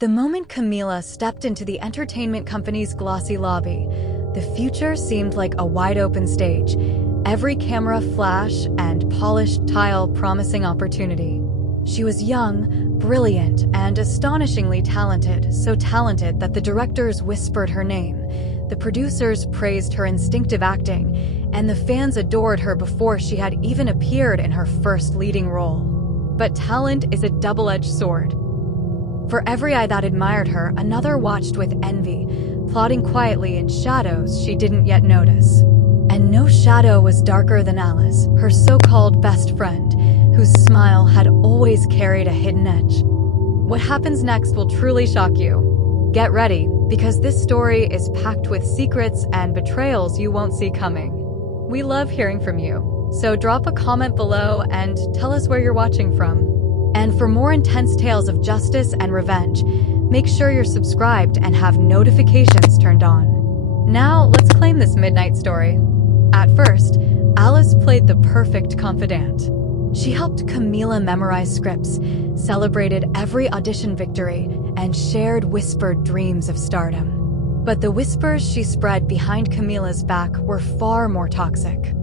The moment Camila stepped into the entertainment company's glossy lobby, the future seemed like a wide-open stage, every camera flash and polished tile promising opportunity. She was young, brilliant, and astonishingly talented, so talented that the directors whispered her name, the producers praised her instinctive acting, and the fans adored her before she had even appeared in her first leading role. But talent is a double-edged sword. For every eye that admired her, another watched with envy, plotting quietly in shadows she didn't yet notice. And no shadow was darker than Alice, her so-called best friend, whose smile had always carried a hidden edge. What happens next will truly shock you. Get ready, because this story is packed with secrets and betrayals you won't see coming. We love hearing from you, so drop a comment below and tell us where you're watching from. And for more intense tales of justice and revenge, make sure you're subscribed and have notifications turned on. Now, let's claim this midnight story. At first, Alice played the perfect confidant. She helped Camila memorize scripts, celebrated every audition victory, and shared whispered dreams of stardom. But the whispers she spread behind Camila's back were far more toxic.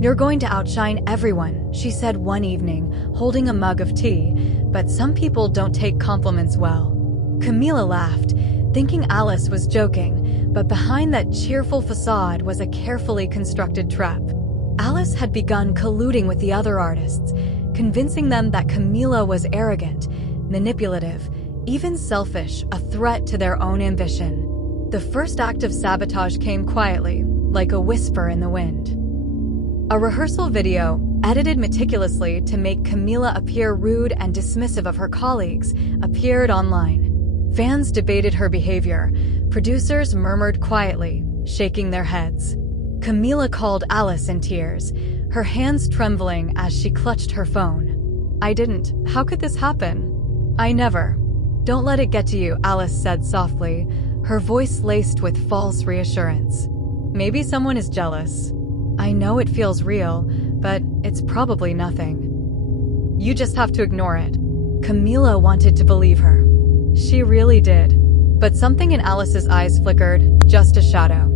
"You're going to outshine everyone," she said one evening, holding a mug of tea, "but some people don't take compliments well." Camila laughed, thinking Alice was joking, but behind that cheerful facade was a carefully constructed trap. Alice had begun colluding with the other artists, convincing them that Camila was arrogant, manipulative, even selfish, a threat to their own ambition. The first act of sabotage came quietly, like a whisper in the wind. A rehearsal video, edited meticulously to make Camila appear rude and dismissive of her colleagues, appeared online. Fans debated her behavior. Producers murmured quietly, shaking their heads. Camila called Alice in tears, her hands trembling as she clutched her phone. "I didn't. How could this happen?" "I never." "Don't let it get to you," Alice said softly, her voice laced with false reassurance. "Maybe someone is jealous. I know it feels real, but it's probably nothing. You just have to ignore it." Camila wanted to believe her. She really did. But something in Alice's eyes flickered, just a shadow.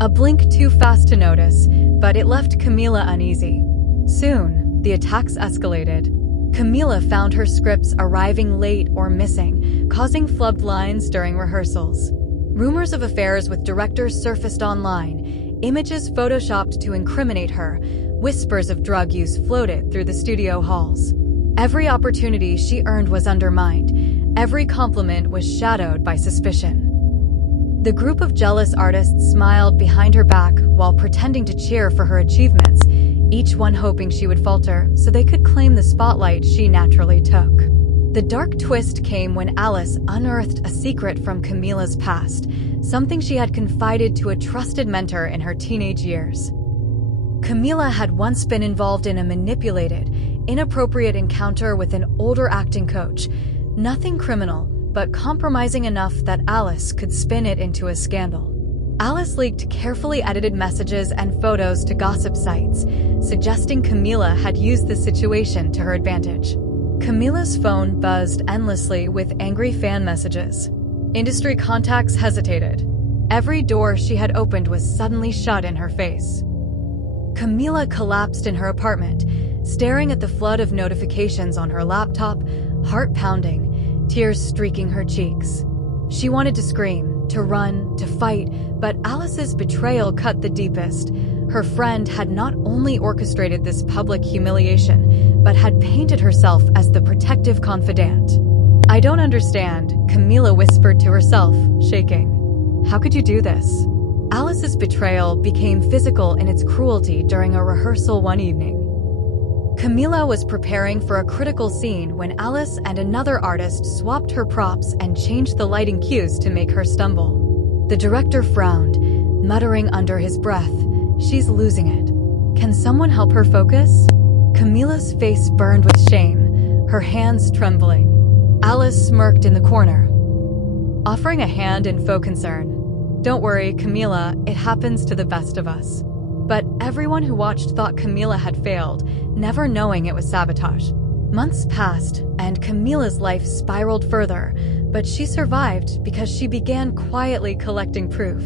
A blink too fast to notice, but it left Camila uneasy. Soon, the attacks escalated. Camila found her scripts arriving late or missing, causing flubbed lines during rehearsals. Rumors of affairs with directors surfaced online, images photoshopped to incriminate her, whispers of drug use floated through the studio halls. Every opportunity she earned was undermined, every compliment was shadowed by suspicion. The group of jealous artists smiled behind her back while pretending to cheer for her achievements, each one hoping she would falter so they could claim the spotlight she naturally took. The dark twist came when Alice unearthed a secret from Camila's past, something she had confided to a trusted mentor in her teenage years. Camila had once been involved in a manipulated, inappropriate encounter with an older acting coach. Nothing criminal, but compromising enough that Alice could spin it into a scandal. Alice leaked carefully edited messages and photos to gossip sites, suggesting Camila had used the situation to her advantage. Camila's phone buzzed endlessly with angry fan messages. Industry contacts hesitated. Every door she had opened was suddenly shut in her face. Camila collapsed in her apartment, staring at the flood of notifications on her laptop, heart pounding, tears streaking her cheeks. She wanted to scream, to run, to fight, but Alice's betrayal cut the deepest. Her friend had not only orchestrated this public humiliation, but had painted herself as the protective confidant. "I don't understand," Camila whispered to herself, shaking. "How could you do this?" Alice's betrayal became physical in its cruelty during a rehearsal one evening. Camila was preparing for a critical scene when Alice and another artist swapped her props and changed the lighting cues to make her stumble. The director frowned, muttering under his breath, "She's losing it. Can someone help her focus?" Camila's face burned with shame, her hands trembling. Alice smirked in the corner, offering a hand in faux concern. "Don't worry, Camila, it happens to the best of us." But everyone who watched thought Camila had failed, never knowing it was sabotage. Months passed, and Camila's life spiraled further, But she survived because she began quietly collecting proof.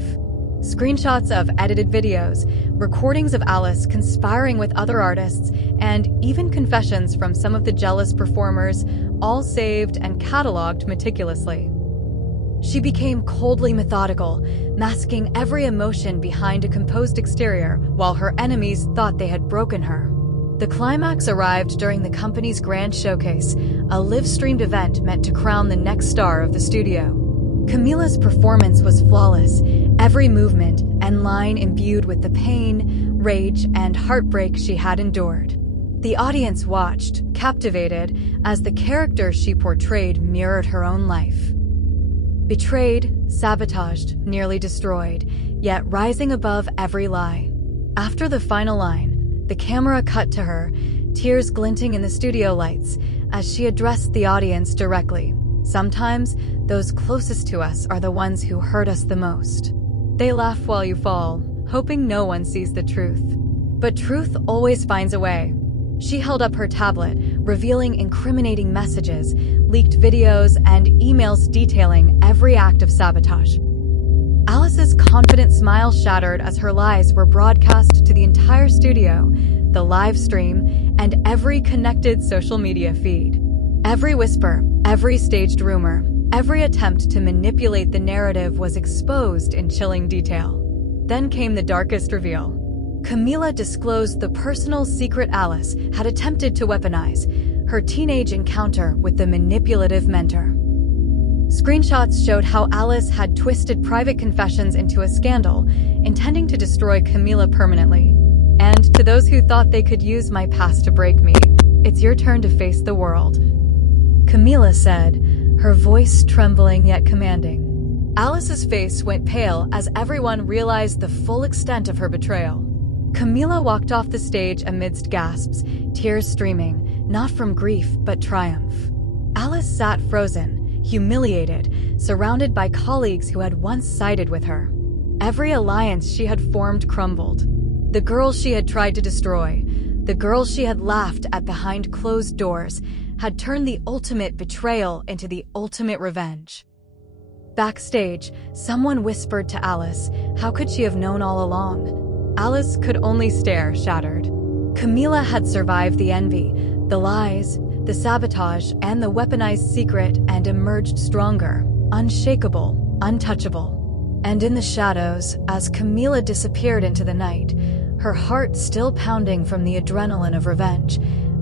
Screenshots of edited videos, recordings of Alice conspiring with other artists, and even confessions from some of the jealous performers, all saved and cataloged meticulously. She became coldly methodical, masking every emotion behind a composed exterior while her enemies thought they had broken her. The climax arrived during the company's grand showcase, a live-streamed event meant to crown the next star of the studio. Camila's performance was flawless, every movement and line imbued with the pain, rage, and heartbreak she had endured. The audience watched, captivated, as the character she portrayed mirrored her own life. Betrayed, sabotaged, nearly destroyed, yet rising above every lie. After the final line, the camera cut to her, tears glinting in the studio lights, as she addressed the audience directly. Sometimes, those closest to us are the ones who hurt us the most. They laugh while you fall, hoping no one sees the truth. But truth always finds a way. She held up her tablet, revealing incriminating messages, leaked videos, and emails detailing every act of sabotage. Alice's confident smile shattered as her lies were broadcast to the entire studio, the live stream, and every connected social media feed. Every whisper, every staged rumor, every attempt to manipulate the narrative was exposed in chilling detail. Then came the darkest reveal. Camila disclosed the personal secret Alice had attempted to weaponize, her teenage encounter with the manipulative mentor. Screenshots showed how Alice had twisted private confessions into a scandal, intending to destroy Camila permanently. And to those who thought they could use my past to break me, it's your turn to face the world. Camila said, her voice trembling yet commanding. Alice's face went pale as everyone realized the full extent of her betrayal. Camila walked off the stage amidst gasps, tears streaming, not from grief but triumph. Alice sat frozen, humiliated, surrounded by colleagues who had once sided with her. Every alliance she had formed crumbled. The girls she had tried to destroy, the girls she had laughed at behind closed doors, had turned the ultimate betrayal into the ultimate revenge. Backstage, someone whispered to Alice, how could she have known all along? Alice could only stare, shattered. Camila had survived the envy, the lies, the sabotage, and the weaponized secret and emerged stronger, unshakable, untouchable. And in the shadows, as Camila disappeared into the night, her heart still pounding from the adrenaline of revenge,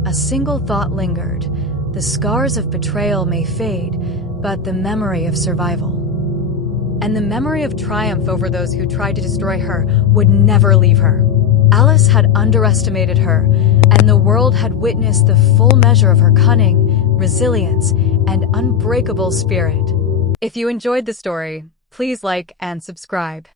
a single thought lingered. The scars of betrayal may fade, but the memory of survival and the memory of triumph over those who tried to destroy her would never leave her. Alice had underestimated her, and the world had witnessed the full measure of her cunning, resilience, and unbreakable spirit. If you enjoyed the story, please like and subscribe.